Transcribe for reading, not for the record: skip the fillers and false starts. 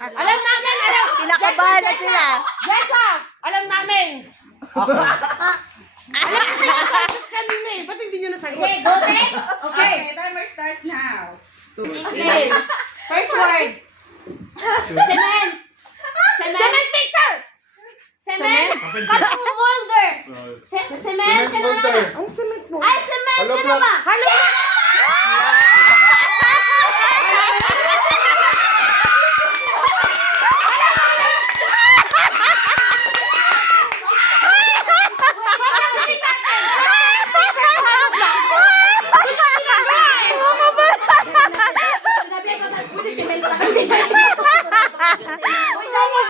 Alam namin, alam. Kinakabahan na sila. Jessa, alam namin. Alam namin yung sagot kanina eh. Ba't hindi nyo nasagot? Okay, go take. Okay. Timer start now. English. First word. Cement. Cement mixer! Cement. Katong molder. Cement ka na nga. Ang cement mo. Ay, cement ka na ba? Halo! Sinabi ko sa cement.